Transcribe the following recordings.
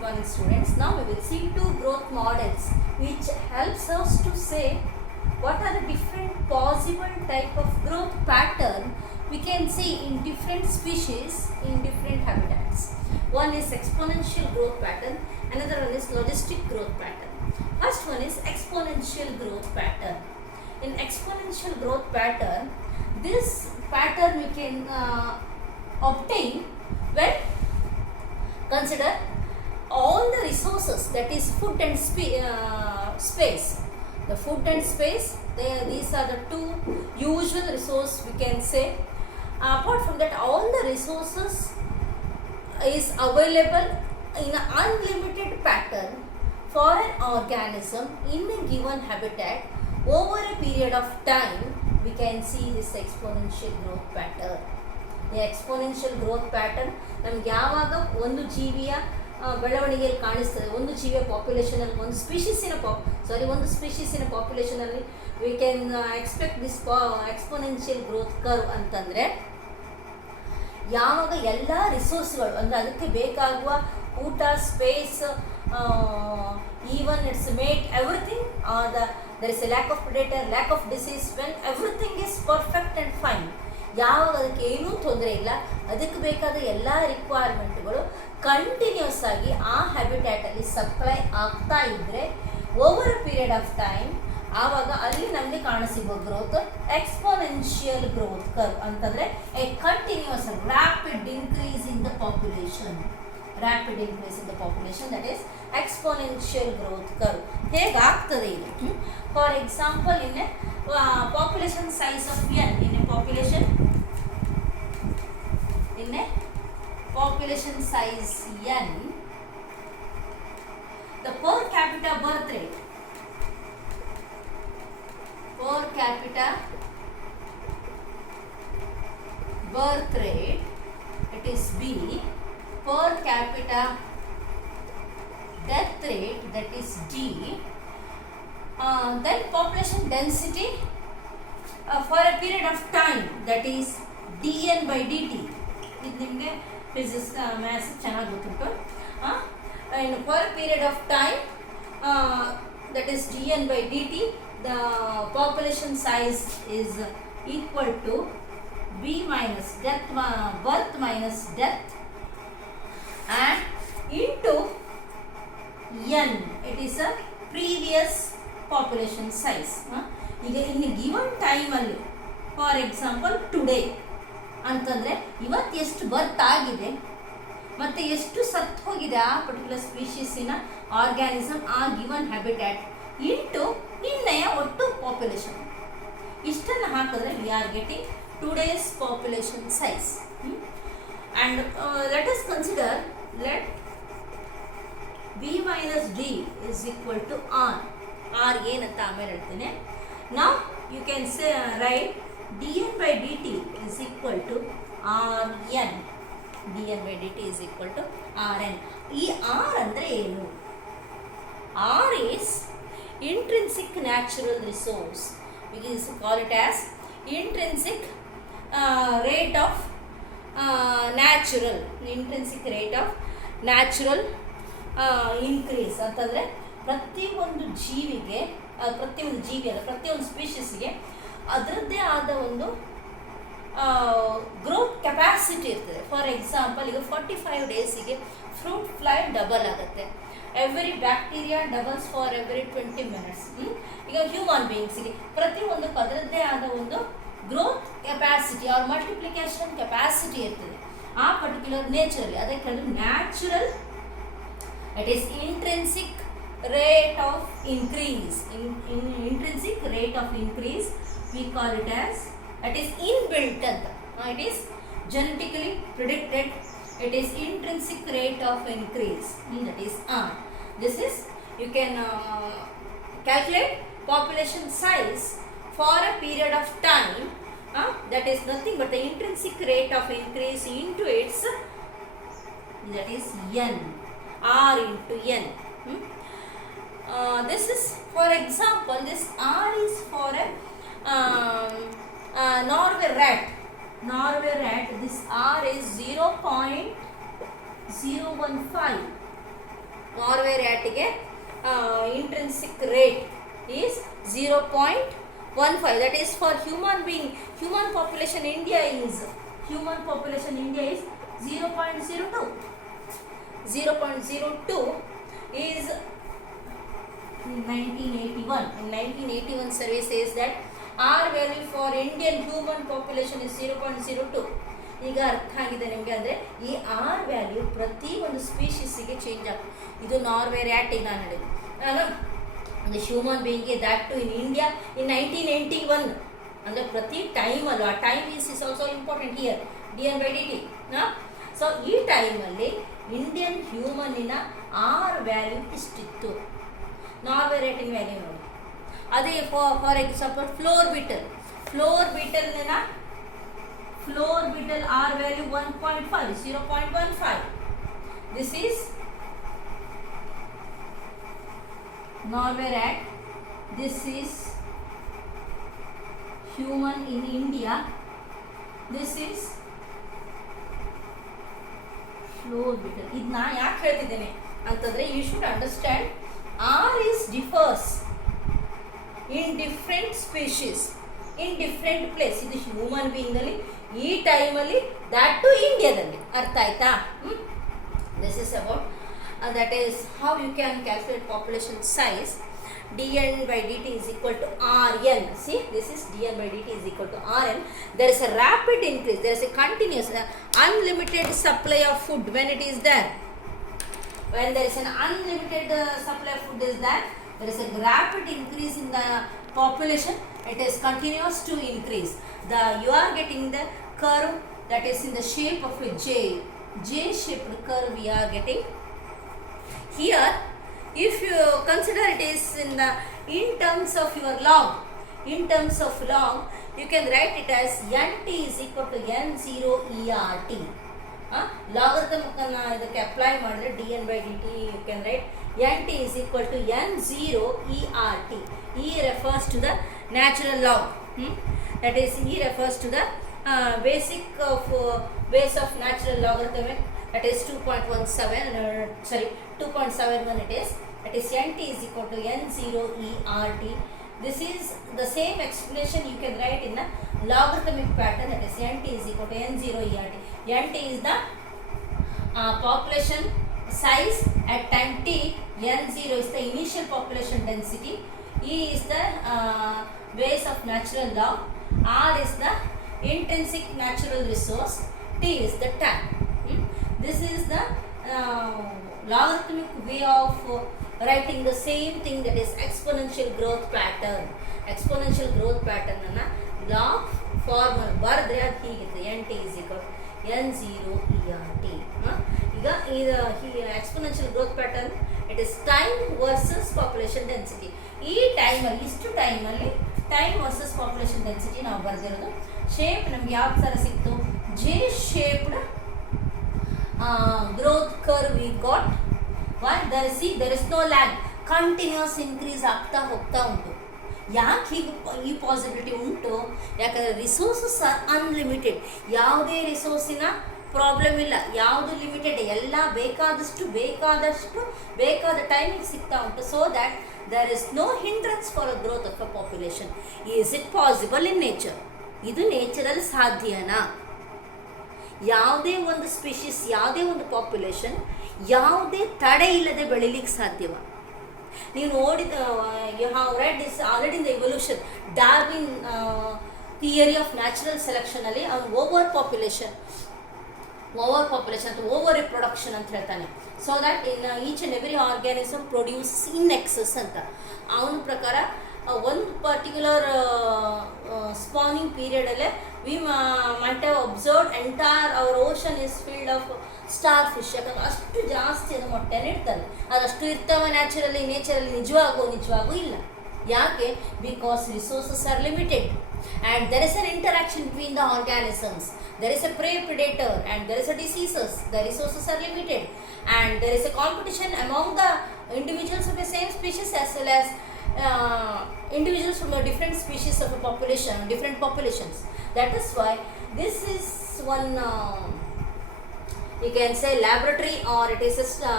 Good morning students. Now we will see two growth models which helps us to say what are the different possible type of growth pattern we can see in different species in different habitats. One is exponential growth pattern, another one is logistic growth pattern. First one is exponential growth pattern. In exponential growth pattern, this pattern we can obtain when consider all the resources, that is food and space. The food and space, these are the two usual resources we can say. Apart from that, all the resources is available in an unlimited pattern for an organism in a given habitat over a period of time. We can see this exponential growth pattern. The exponential growth pattern ನಮ್ಗೆ ಯಾವಾಗ ಒಂದು ಜೀವಿಯ ಬೆಳವಣಿಗೆಯಲ್ಲಿ ಕಾಣಿಸ್ತದೆ, ಒಂದು ಜೀವಿಯ ಪಾಪ್ಯುಲೇಷನಲ್ಲಿ ಒಂದು ಸ್ಪೀಷೀಸಿನ ಪಾಪ್ಯುಲೇಷನಲ್ಲಿ we can expect this exponential growth curve ಅಂತಂದರೆ ಯಾವಾಗ ಎಲ್ಲ ರಿಸೋರ್ಸ್ಗಳು ಅಂದರೆ ಅದಕ್ಕೆ ಬೇಕಾಗುವ ಊಟ, space, even its mate, everything, there is a lack of predator, lack of disease, when everything is perfect and fine, ಯಾವಾಗ ಅದಕ್ಕೆ ಏನೂ ತೊಂದರೆ ಇಲ್ಲ, ಅದಕ್ಕೆ ಬೇಕಾದ ಎಲ್ಲ ರಿಕ್ವೈರ್ಮೆಂಟ್ಗಳು ಕಂಟಿನ್ಯೂಸ್ ಆಗಿ ಆ ಹ್ಯಾಬಿಟ್ಯಾಟಲ್ಲಿ ಸಪ್ಲೈ ಆಗ್ತಾ ಇದ್ದರೆ over a period of time ಆವಾಗ ಅಲ್ಲಿ ನಮಗೆ ಕಾಣಿಸಿಗೋ ಗ್ರೋತ್ ಎಕ್ಸ್ಪೋನೆನ್ಷಿಯಲ್ ಗ್ರೋತ್ ಕರ್ವ್ ಅಂತಂದರೆ a continuous rapid increase in the population. that is exponential growth curve. ಹೇಗಾಗ್ತದೆ ಇದು? For example, in a population size of n, in a population size n, the per capita birth rate it is b, per capita death rate, that is d, then population density for a period of time, that is dn by dt. ಇದು ನಿಮಗೆ physics maths ಚೆನ್ನಾಗಿ ಗೊತ್ತುಂಟು. in for a period of time, that is dn by dt, the population size is equal to b minus death, birth minus death, and into n, it is a previous population size. ಈಗ ಇನ್ನು ಗಿವನ್ ಟೈಮಲ್ಲಿ, for example today ಅಂತಂದರೆ ಇವತ್ತು ಎಷ್ಟು ಬರ್ತ್ ಆಗಿದೆ ಮತ್ತು ಎಷ್ಟು ಸತ್ತು ಹೋಗಿದೆ ಆ ಪರ್ಟಿಕ್ಯುಲರ್ ಸ್ಪೀಷೀಸಿನ ಆರ್ಗ್ಯಾನಿಸಮ್ ಆ ಗಿವನ್ ಹ್ಯಾಬಿಟ್ಯಾಟ್ ಇಂಟು ನಿನ್ನೆಯ ಒಟ್ಟು ಪಾಪ್ಯುಲೇಷನ್, ಇಷ್ಟನ್ನು ಹಾಕಿದ್ರೆ we are getting today's population size. And let us consider, let b minus d is equal to r. r ಏನಂತ ಆಮೇಲೆ ಹೇಳ್ತೀನಿ. Now you can say write dn by dt is equal to rn. dn by dt is equal to rn. ಈ r ಅಂದರೆ ಏನು? r is intrinsic natural resource. We can call it as intrinsic rate of natural increase ಅಂತಂದರೆ ಪ್ರತಿಯೊಂದು ಸ್ಪೀಷೀಸ್ಗೆ ಅದರದ್ದೇ ಆದ ಒಂದು growth capacity ಇರ್ತದೆ. ಫಾರ್ ಎಕ್ಸಾಂಪಲ್, ಈಗ 45 ಡೇಸಿಗೆ ಫ್ರೂಟ್ ಫ್ಲೈ ಡಬಲ್ ಆಗುತ್ತೆ, every bacteria doubles for every 20 minutes. ಈಗ ಹ್ಯೂಮನ್ ಬೀಯಿಂಗ್ಸಿಗೆ ಪ್ರತಿಯೊಂದಕ್ಕೂ ಅದರದ್ದೇ ಆದ ಒಂದು growth capacity or multiplication capacity ಇರ್ತದೆ ಆ ಪರ್ಟಿಕ್ಯುಲರ್ ನೇಚರಲ್ಲಿ. ಅದಕ್ಕೆ ಹೇಳಿದ್ರೆ natural, it is intrinsic rate of increase. Intrinsic rate of increase, we call it as, it is inbuilt anta, it is genetically predicted, it is intrinsic rate of increase, that is r. This is, you can calculate population size for a period of time, that is nothing but the intrinsic rate of increase into its, that is n, r into n. This is, for example, this r is for a Norway rat. This r is 0.015 Norway rat ಗೆ intrinsic rate is 0.15. That is for human being. Human population India is 0.02. 0.02 is 1981. In 1981 survey says that R value for Indian human population is 0.02. ಈಗ ಅರ್ಥ ಆಗಿದೆ ನಿಮಗೆ. ಅಂದರೆ ಈ R value ಪ್ರತಿ ಒಂದು ಸ್ಪೀಷೀಸಿಗೆ ಚೇಂಜ್ ಆಗ್ತದೆ. ಇದು ನಾರ್ವೆ ರ್ಯಾಟಿಗೆ ನಾನು ಹೇಳಿದೆ. ನಾನು ಒಂದು ಹ್ಯೂಮನ್ ಬೀಯಿಂಗ್ಗೆ that to in India in 1981. ಅಂದರೆ ಪ್ರತಿ ಟೈಮಲ್ಲೂ ಆ time is also important here, dn/dt. So ಈ ಟೈಮಲ್ಲಿ ಇಂಡಿಯನ್ ಹ್ಯೂಮನ್ನಿನ ಆರ್ ವ್ಯಾಲ್ಯೂ ಇಷ್ಟಿತ್ತು. ನಾರ್ವೆ ರೇಟಿನ ವ್ಯಾಲ್ಯೂ ನೋಡಿ. ಅದೇ for example flour beetle R value 1.5, 0.15. This is Norway rat. This is human in India. This is floor beetle. ಇದನ್ನ ಯಾಕೆ ಹೇಳ್ತಿದ್ದೇನೆ ಅಂತಂದ್ರೆ you should understand R is differs in different species, in different place. ಇದು human being ಅಲ್ಲಿ ಈ ಟೈಮಲ್ಲಿ that to ಇಂಡಿಯಾದಲ್ಲಿ. ಅರ್ಥ ಆಯ್ತಾ? This is about that is how you can calculate population size. dn/dt is equal to Rn. See, this is dn/dt is equal to Rn. There is a rapid increase, there is a continuous unlimited supply of food when it is there. When there is an unlimited supply of food is there is a rapid increase in the population. It is continuous to increase. You are getting the curve that is in the shape of a J-shaped curve we are getting here. If you consider it is in terms of your log, you can write it as nt is equal to n0 ERT. Logarithm ಇದಕ್ಕೆ ಅಪ್ಲೈ ಮಾಡಿದ್ರೆ dn/dt you can write nt is equal to n0 ERT. E refers to the natural log. That is, E refers to the base of natural logarithmic. That is 2.71 it is. That is nt is equal to n0 ERT. This is the same explanation you can write in a logarithmic pattern. That is nt is equal to n0 ERT. nt is the population size at time t. n0 is the initial population density. E is the base of natural log. R is the intrinsic natural resource. T is the time. This is the logarithmic way of writing the same thing, that is exponential growth pattern. Exponential growth pattern ಅನ್ನ log formal ಬರೆದ್ರೆ ಅದು ಹೀಗಿರುತ್ತೆ, nt is equal n0 ERT. ಈಗ ಇದು exponential growth pattern it is time versus population density. ಈ ಟೈಮಲ್ಲಿ ಇಷ್ಟು ಟೈಮಲ್ಲಿ ಟೈಮ್ ವರ್ಸಸ್ ಪಾಪ್ಯುಲೇಷನ್ ಡೆನ್ಸಿಟಿ ನಾವು ಬರೆದಿರೋದು. ಶೇಪ್ ನಮ್ಗೆ ಯಾವ ಥರ ಸಿಕ್ತು? J shaped growth curve we got. One, there is no lag, continuous increase ಆಗ್ತಾ ಹೋಗ್ತಾ ಉಂಟು. ಯಾಕೆ ಹೀಗೆ ಈ ಪಾಸಿಬಿಲಿಟಿ ಉಂಟು? ಯಾಕಂದರೆ ರಿಸೋರ್ಸಸ್ ಆರ್ ಅನ್ಲಿಮಿಟೆಡ್. ಯಾವುದೇ ರಿಸೋರ್ಸಿನ ಪ್ರಾಬ್ಲಮ್ ಇಲ್ಲ, ಯಾವುದು ಲಿಮಿಟೆಡ್, ಎಲ್ಲ ಬೇಕಾದ ಟೈಮಿಗೆ ಸಿಗ್ತಾ ಉಂಟು. So that there is no hindrance for a growth of a population. Is it possible in nature? ಇದು ನೇಚರಲ್ಲಿ ಸಾಧ್ಯನಾ? ಯಾವುದೇ ಒಂದು ಸ್ಪೀಷೀಸ್, ಯಾವುದೇ ಒಂದು ಪಾಪ್ಯುಲೇಷನ್ ಯಾವುದೇ ತಡೆ ಇಲ್ಲದೆ ಬೆಳಿಲಿಕ್ಕೆ ಸಾಧ್ಯವ? ನೀವು ನೋಡಿದ you have read this already in the evolution. Darwin theory of natural ಸೆಲೆಕ್ಷನಲ್ಲಿ ಅವನು ಓವರ್ ಪಾಪ್ಯುಲೇಷನ್ ಅಥವಾ ಓವರ್ ರಿಪ್ರೊಡಕ್ಷನ್ ಅಂತ ಹೇಳ್ತಾನೆ. So that in each and every organism produce in excess ಅಂತ. ಅವನ ಪ್ರಕಾರ ಒಂದು ಪರ್ಟಿಕ್ಯುಲರ್ ಸ್ಪಾನಿಂಗ್ ಪೀರಿಯಡಲ್ಲೇ we might have observed entire our ocean is filled of starfish. ಯಾಕಂದ್ರೆ ಅಷ್ಟು ಜಾಸ್ತಿ ಅದು ಮೊಟ್ಟೆನ ಇಡ್ತಾರೆ. ಅದಷ್ಟು ಇರ್ತಾವೆ ನೇಚರಲ್ಲಿ ನಿಜವಾಗೂ ಇಲ್ಲ. ಯಾಕೆ? Because resources are limited and there is an interaction between the organisms. There is a prey predator and there is a diseases. The resources are limited and there is a competition among the individuals of the same species as well as individuals from the different species of a population, different populations. That is why this is one you can say laboratory, or it is a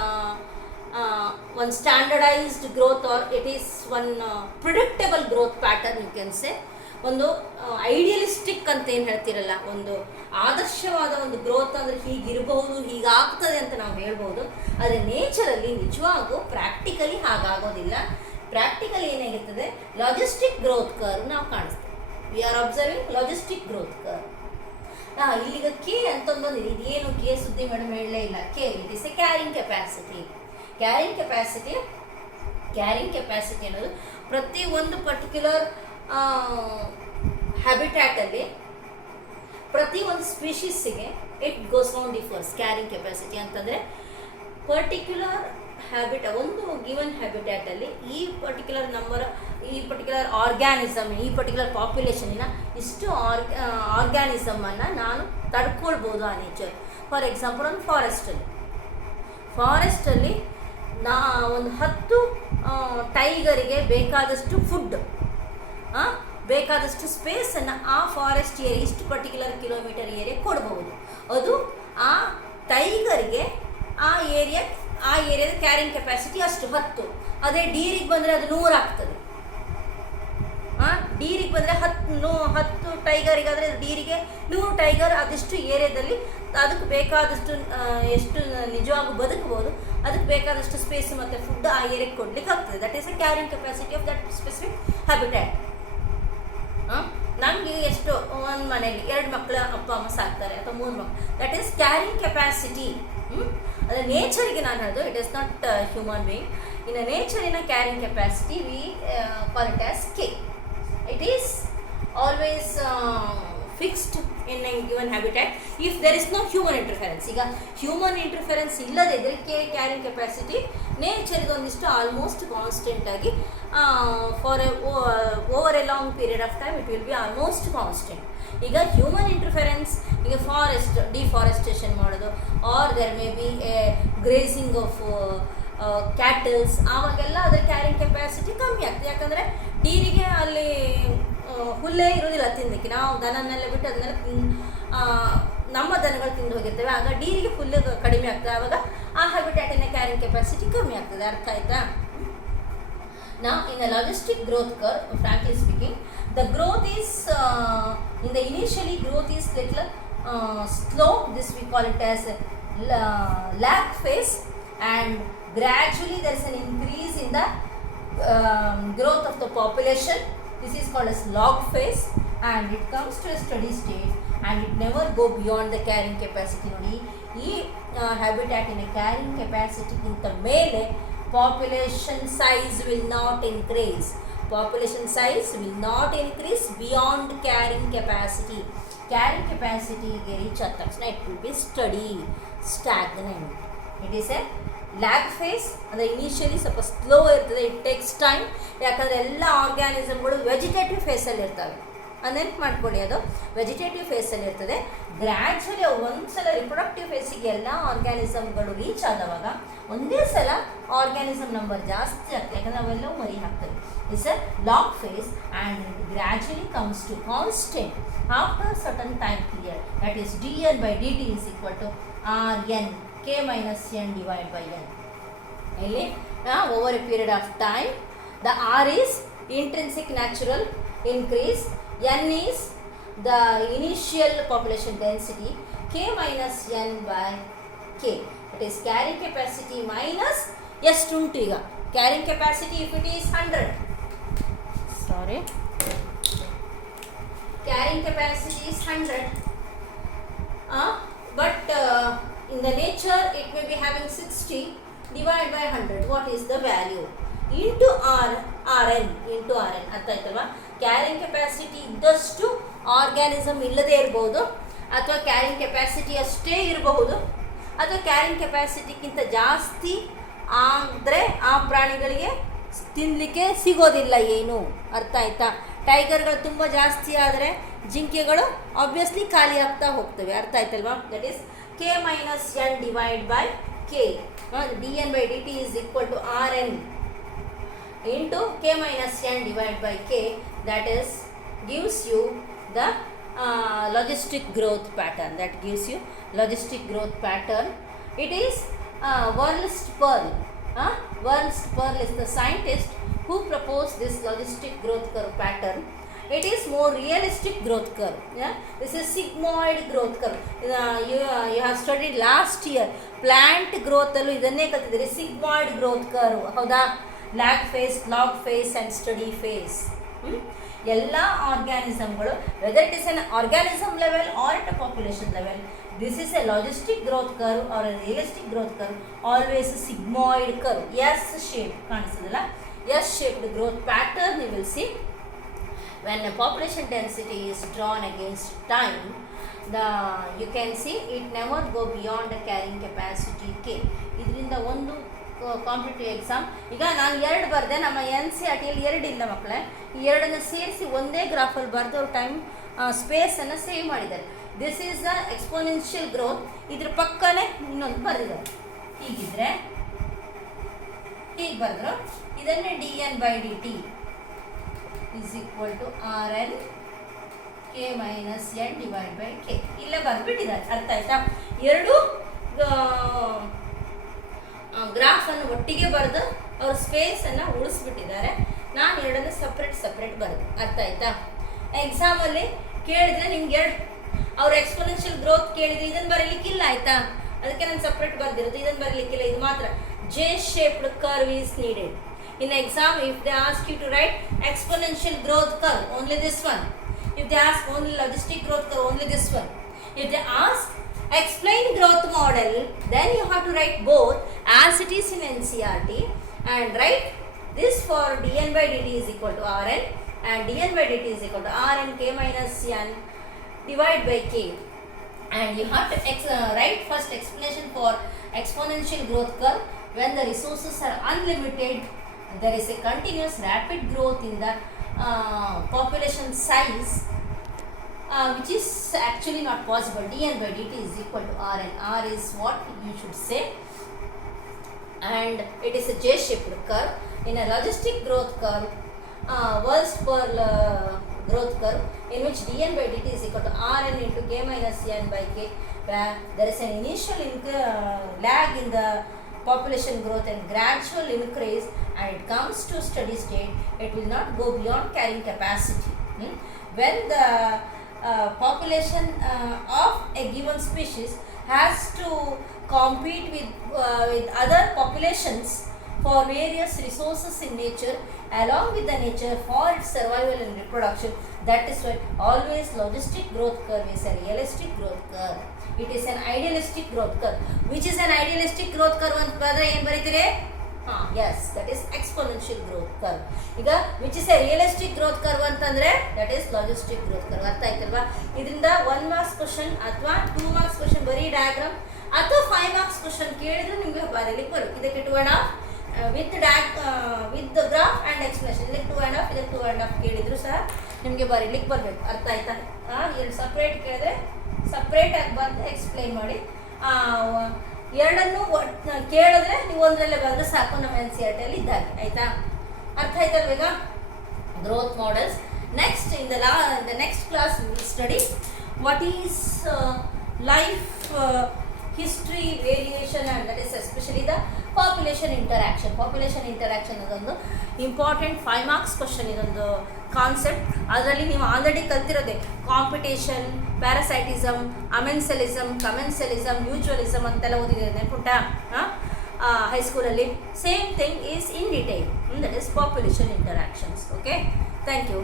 one standardized growth, or it is one predictable growth pattern you can say. ಒಂದು ಐಡಿಯಲಿಸ್ಟಿಕ್ ಅಂತ ಏನು ಹೇಳ್ತಿರಲ್ಲ, ಒಂದು ಆದರ್ಶವಾದ ಒಂದು ಗ್ರೋತ್ ಅಂದರೆ ಹೀಗಿರಬಹುದು, ಹೀಗಾಗ್ತದೆ ಅಂತ ನಾವು ಹೇಳ್ಬೋದು. ಆದರೆ ನೇಚರಲ್ಲಿ ನಿಜವಾಗೂ ಪ್ರಾಕ್ಟಿಕಲಿ ಹಾಗಾಗೋದಿಲ್ಲ. ಪ್ರಾಕ್ಟಿಕಲಿ ಏನಾಗಿರ್ತದೆ, ಲಾಜಿಸ್ಟಿಕ್ ಗ್ರೋತ್ ಕರ್ವ್ ನಾವು ಕಾಣಿಸ್ತೇವೆ. We are observing logistic growth curve. ಇಲ್ಲಿಗ ಕೆ ಅಂತ ಬಂದಿದೆ. ಇದೇನು ಕೆ ಸುದ್ದಿ ಮೇಡಮ್ ಹೇಳಲೇ ಇಲ್ಲ. K it is a carrying capacity. Carrying capacity ಅನ್ನೋದು ಪ್ರತಿ ಒಂದು ಪರ್ಟಿಕ್ಯುಲರ್ ಹ್ಯಾಬಿಟ್ಯಾಟಲ್ಲಿ ಪ್ರತಿ ಒಂದು ಸ್ಪೀಷೀಸಿಗೆ it goes on differs. Carrying capacity ಅಂತಂದರೆ ಪರ್ಟಿಕ್ಯುಲರ್ ಒಂದು ಗಿವನ್ ಹ್ಯಾಬಿಟ್ಯಾಟಲ್ಲಿ ಈ ಪರ್ಟಿಕ್ಯುಲರ್ ಆರ್ಗ್ಯಾನಿಸಮ್, ಈ ಪರ್ಟಿಕ್ಯುಲರ್ ಪಾಪ್ಯುಲೇಷನಿನ ಇಷ್ಟು ಆರ್ಗ್ಯಾನಿಸಮನ್ನು ನಾನು ತಡ್ಕೊಳ್ಬೋದು ಆ ನೇಚರ್. ಫಾರ್ ಎಕ್ಸಾಂಪಲ್ ಒಂದು ಫಾರೆಸ್ಟಲ್ಲಿ ಒಂದು 10 ಟೈಗರಿಗೆ ಬೇಕಾದಷ್ಟು ಫುಡ್, ಬೇಕಾದಷ್ಟು ಸ್ಪೇಸನ್ನು ಆ ಫಾರೆಸ್ಟ್ ಏರಿಯಾ, ಇಷ್ಟು ಪರ್ಟಿಕ್ಯುಲರ್ ಕಿಲೋಮೀಟರ್ ಏರಿಯಾ ಕೊಡಬಹುದು. ಅದು ಆ ಟೈಗರ್ಗೆ ಆ ಏರಿಯಾದ ಕ್ಯಾರಿಂಗ್ ಕೆಪಾಸಿಟಿ ಅಷ್ಟು 10. ಅದೇ ಡೀರಿಗೆ ಬಂದರೆ ಅದು 100 ಆಗ್ತದೆ. ಡೀರಿಗೆ ಬಂದರೆ 10 ಟೈಗರಿಗಾದರೆ ಡೀರಿಗೆ 100 ಟೈಗರ್ ಅದೆಷ್ಟು ಏರಿಯಾದಲ್ಲಿ ಅದಕ್ಕೆ ಬೇಕಾದಷ್ಟು ಎಷ್ಟು ನಿಜವಾಗೂ ಬದುಕಬಹುದು, ಅದಕ್ಕೆ ಬೇಕಾದಷ್ಟು ಸ್ಪೇಸ್ ಮತ್ತು ಫುಡ್ ಆ ಏರಿಯಾಗೆ ಕೊಡ್ಲಿಕ್ಕೆ ಆಗ್ತದೆ. That is a carrying capacity of that specific habitat. ನಮಗೆ ಎಷ್ಟು ಒಂದು ಮನೆಯಲ್ಲಿ 2 ಮಕ್ಕಳ ಅಪ್ಪ ಅಮ್ಮ ಸಾಕ್ತಾರೆ ಅಥವಾ 3 ಮಕ್ಕಳು, ದಟ್ ಈಸ್ ಕ್ಯಾರಿಂಗ್ ಕೆಪಾಸಿಟಿ. ಅಂದರೆ ನೇಚರಿಗೆ ನಾನು ಹೇಳೋದು, it is not human being. ಇನ್ನು ನೇಚರಿನ carrying capacity we call it as K. It is always fixed in a given habitat if there is no human interference. ಈಗ ಹ್ಯೂಮನ್ ಇಂಟರ್ಫೆರೆನ್ಸ್ ಇಲ್ಲದೆ ಇದ್ದರೆ carrying capacity ನೇಚರ್ಗೆ ಒಂದಿಷ್ಟು ಆಲ್ಮೋಸ್ಟ್ ಕಾನ್ಸ್ಟೆಂಟ್ ಆಗಿ for over a long period of time it will be almost constant. ಈಗ human interference, ಈಗ deforestation ಮಾಡೋದು, or there may be a grazing of cattles, ಆವಾಗೆಲ್ಲ ಅದರ ಕ್ಯಾರಿಂಗ್ ಕೆಪಾಸಿಟಿ ಕಮ್ಮಿ ಆಗ್ತದೆ. ಯಾಕಂದರೆ ಡೀರಿಗೆ ಅಲ್ಲಿ ಹುಲ್ಲೇ ಇರೋದಿಲ್ಲ ತಿನ್ನಲಿಕ್ಕೆ. ನಾವು ದನನ್ನೆಲ್ಲ ಬಿಟ್ಟು ಅದನ್ನೆಲ್ಲ ನಮ್ಮ ದನಗಳು ತಿಂದು ಹೋಗಿರ್ತೇವೆ. ಆಗ ಡೀರಿಗೆ ಹುಲ್ಲು ಕಡಿಮೆ ಆಗ್ತದೆ. ಆವಾಗ ಆ ಹ್ಯಾಬಿಟ್ಯಾಟಿನ ಕ್ಯಾರಿಂಗ್ ಕೆಪಾಸಿಟಿ ಕಮ್ಮಿ ಆಗ್ತದೆ. ಅರ್ಥ ಆಯ್ತಾ? Now in the logistic growth curve, frankly speaking, the growth is initially growth is little slow. This we call it as lag phase, and gradually there is an increase in the growth of the population. This is called as log phase, and it comes to a steady state and it never go beyond the carrying capacity. Nodi ee habitat in a carrying capacity ginta mele population size will not increase. Population size will not increase beyond carrying capacity. Carrying capacity ge reach aad takshana it will be steady, stagnant. It is a lag phase. ಅಂದರೆ ಇನಿಷಿಯಲಿ ಸ್ವಲ್ಪ ಸ್ಲೋ ಇರ್ತದೆ, it takes time. ಯಾಕಂದರೆ ಎಲ್ಲ ಆರ್ಗ್ಯಾನಿಸಮ್ಗಳು ವೆಜಿಟೇಟಿವ್ ಫೇಸಲ್ಲಿ ಇರ್ತವೆ. ನೆನ್ಪು ಮಾಡ್ಕೊಳ್ಳಿ, ಅದು ವೆಜಿಟೇಟಿವ್ ಫೇಸಲ್ಲಿ ಇರ್ತದೆ. ಗ್ರ್ಯಾಜುವಲಿ ಒಂದ್ಸಲ ರಿಪ್ರೊಡಕ್ಟಿವ್ ಫೇಸಿಗೆ ಎಲ್ಲ ಆರ್ಗ್ಯಾನಿಸಮ್ಗಳು ರೀಚ್ ಆದವಾಗ ಒಂದೇ ಸಲ ಆರ್ಗ್ಯಾನಿಸಮ್ ನಂಬರ್ ಜಾಸ್ತಿ ಆಗ್ತದೆ. ಯಾಕಂದರೆ ಅವೆಲ್ಲವೂ ಮರಿ ಹಾಕ್ತವೆ. It's a lag phase and it gradually comes to constant after certain time period. That is dN/dt is equal to Rn k minus n divided by n. ಇಲ್ಲಿ over a period of time the R is intrinsic natural increase, n is the initial population density, k minus n by k. It is carrying capacity minus ಎಷ್ಟು ಉಂಟು ಈಗ carrying capacity if it is 100. Carrying capacity is 100, but in the nature it may be having 60 divided by 100. What is the value? Into Rn. ಅರ್ಥ ಆಯ್ತಲ್ವಾ? Carrying capacity ಇದ್ದಷ್ಟು ಆರ್ಗ್ಯಾನಿಸಮ್ ಇಲ್ಲದೇ ಇರಬಹುದು, ಅಥವಾ carrying capacity ಅಷ್ಟೇ ಇರಬಹುದು, ಅಥವಾ ಕ್ಯಾರಿಂಗ್ ಕೆಪಾಸಿಟಿಗಿಂತ ಜಾಸ್ತಿ ಆದರೆ ಆ ಪ್ರಾಣಿಗಳಿಗೆ ತಿನ್ನಲಿಕ್ಕೆ ಸಿಗೋದಿಲ್ಲ ಏನು. ಅರ್ಥ ಆಯ್ತಾ? ಟೈಗರ್ಗಳು ತುಂಬ ಜಾಸ್ತಿ ಆದರೆ ಜಿಂಕೆಗಳು ಆಬ್ವಿಯಸ್ಲಿ ಖಾಲಿ ಆಗ್ತಾ ಹೋಗ್ತವೆ. ಅರ್ಥ ಆಯ್ತಲ್ವಾ? That is k minus n divided by k. dN/dt is equal to Rn into k minus n divided by k. That is gives you the logistic growth pattern. It is Wurlitz pearl. Ernst Perl is the scientist who proposed this logistic growth curve pattern. It is more realistic growth curve. Yeah? This is sigmoid growth curve. You have studied last year. Plant growth allu idanne kaltidire sigmoid growth curve. Hauda? Lag phase, log phase and steady phase. ಎಲ್ಲ ಆರ್ಗ್ಯಾನಿಸಮ್ಗಳು whether it is an organism level or at a population level, this is a logistic growth curve or a realistic growth curve, always a sigmoid curve, S shape ಕಾಣಿಸ್ತದಲ್ಲ, S shaped growth pattern you will see when a population density is drawn against time. You can see it never go beyond the carrying capacity K. ಇದರಿಂದ ಒಂದು competitive exam, ಈಗ ನಾನು 2 ಬರೆದೆ, ನಮ್ಮ NCERT ಯಲ್ಲಿ 2 ಇಲ್ಲ ಮಕ್ಕಳೇ, ಈ 2 ಸೇರಿಸಿ ಒಂದೇ ಗ್ರಾಫಲ್ಲಿ ಬರೆದು ಅವ್ರ ಟೈಮ್ ಸ್ಪೇಸನ್ನು ಸೇವ್ ಮಾಡಿದ್ದಾರೆ. This is the exponential growth. ಇದ್ರ ಪಕ್ಕನೇ ಇನ್ನೊಂದು ಬರೆದಿದ್ದಾರೆ, ಹೀಗಿದ್ರೆ ಹೀಗೆ ಬರೆದ್ರು, ಇದನ್ನೇ dN/dt is equal to Rn K minus N divided by K ಇಲ್ಲೇ ಬರೆದ್ಬಿಟ್ಟಿದ್ದಾರೆ. ಅರ್ಥ ಆಯ್ತಾ? ಎರಡು ಗ್ರಾಫನ್ನು ಒಟ್ಟಿಗೆ ಬರೆದು ಅವ್ರ ಸ್ಪೇಸನ್ನು ಉಳಿಸ್ಬಿಟ್ಟಿದ್ದಾರೆ. ನಾನು 2 ಸಪ್ರೇಟ್ ಬರೆದು. ಅರ್ಥ ಆಯ್ತಾ? ಎಕ್ಸಾಮಲ್ಲಿ ಕೇಳಿದ್ರೆ ನಿಮ್ಗೆ ಅವ್ರ ಎಕ್ಸ್ಪೋನೆನ್ಷಿಯಲ್ ಗ್ರೋತ್ ಕೇಳಿದ್ರೆ ಇದನ್ನು ಬರೀಲಿಕ್ಕಿಲ್ಲ, ಆಯ್ತಾ? ಅದಕ್ಕೆ ನಾನು ಸಪ್ರೇಟ್ ಬರೆದಿರೋದು, ಇದನ್ನು ಬರೀಲಿಕ್ಕಿಲ್ಲ, ಇದು ಮಾತ್ರ J shaped curve is needed. In exam, if they ask you to write exponential growth curve, only this one. If they ask only logistic growth curve, only this one. If they ask explain growth model, then you have to write both as it is in NCERT and write this for dN/dt is equal to Rn and dN/dt is equal to Rn K minus N divided by K. And you have to write first explanation for exponential growth curve. When the resources are unlimited, there is a continuous rapid growth in the population size, which is actually not possible. dN/dt is equal to Rn. R is what you should say, and it is a J-shaped curve. In a logistic growth curve, Ernst-Perl growth curve, in which dN/dt is equal to Rn into K minus N by K, where there is an initial lag in the population growth and gradual increase, and it comes to steady state. It will not go beyond carrying capacity. When the population of a given species has to compete with other populations for various resources in nature along with the nature for its survival and reproduction, that is why always logistic growth curve is a realistic growth curve. It is an idealistic growth curve. Which is an idealistic growth curve ಅಂತ ಬಂದ್ರೆ ಏನು ಬರೀತೀರಿ? yes, that is exponential growth curve. ಈಗ which is a realistic growth curve ಅಂತಂದ್ರೆ that is logistic growth curve. ಅರ್ಥ ಆಯ್ತಲ್ವಾ? ಇದರಿಂದ 1 marks question ಅಥವಾ 2 marks ಕ್ವೆಶ್ಚನ್ ಬರೀ ಡಯಾಗ್ರಾಮ್ ಅಥವಾ 5 marks ಕ್ವೆಶ್ಚನ್ ಕೇಳಿದ್ರೆ ನಿಮಗೆ ಬರೀಲಿಕ್ಕೆ ಬರುತ್ತೆ. ಇದಕ್ಕೆ 2.5 with the graph and explanation. ಇದಕ್ಕೆ 2.5 ಇದಕ್ಕೆ 2.5 ಕೇಳಿದ್ರು ಸಹ ನಿಮಗೆ ಬರೀಲಿಕ್ಕೆ ಬರಬೇಕು. ಅರ್ಥ ಆಯ್ತಾ? ಎರಡು ಸಪ್ರೇಟ್ ಕೇಳಿದ್ರೆ ಸಪ್ರೇಟ್ ಆಗಿ ಬಂದು ಎಕ್ಸ್ಪ್ಲೈನ್ ಮಾಡಿ. ಎರಡನ್ನೂ ಕೇಳಿದ್ರೆ ನೀವು ಒಂದರಲ್ಲೇ ಬಂದರೆ ಸಾಕು, ನಮ್ಮ NCERT ಅಲ್ಲಿ ಇದ್ದಾಗೆ. ಆಯಿತಾ? ಅರ್ಥ ಆಯ್ತಲ್ವ? ಈಗ growth models. Next in the next class we will study what is life history variation, and that is especially the population interaction ಅದೊಂದು ಇಂಪಾರ್ಟೆಂಟ್ 5 marks ಕ್ವಶನ್. ಇದೊಂದು ಕಾನ್ಸೆಪ್ಟ್. ಅದರಲ್ಲಿ ನೀವು ಆಲ್ರೆಡಿ ಕಲ್ತಿರೋದೆ competition, parasitism, amensalism, commensalism, mutualism ಅಂತೆಲ್ಲ ಓದಿದ್ದೀರಿ ನೆನ್ಪುಂಟ ಹೈಸ್ಕೂಲಲ್ಲಿ. Same thing is in detail, that is population interactions. Okay, thank you.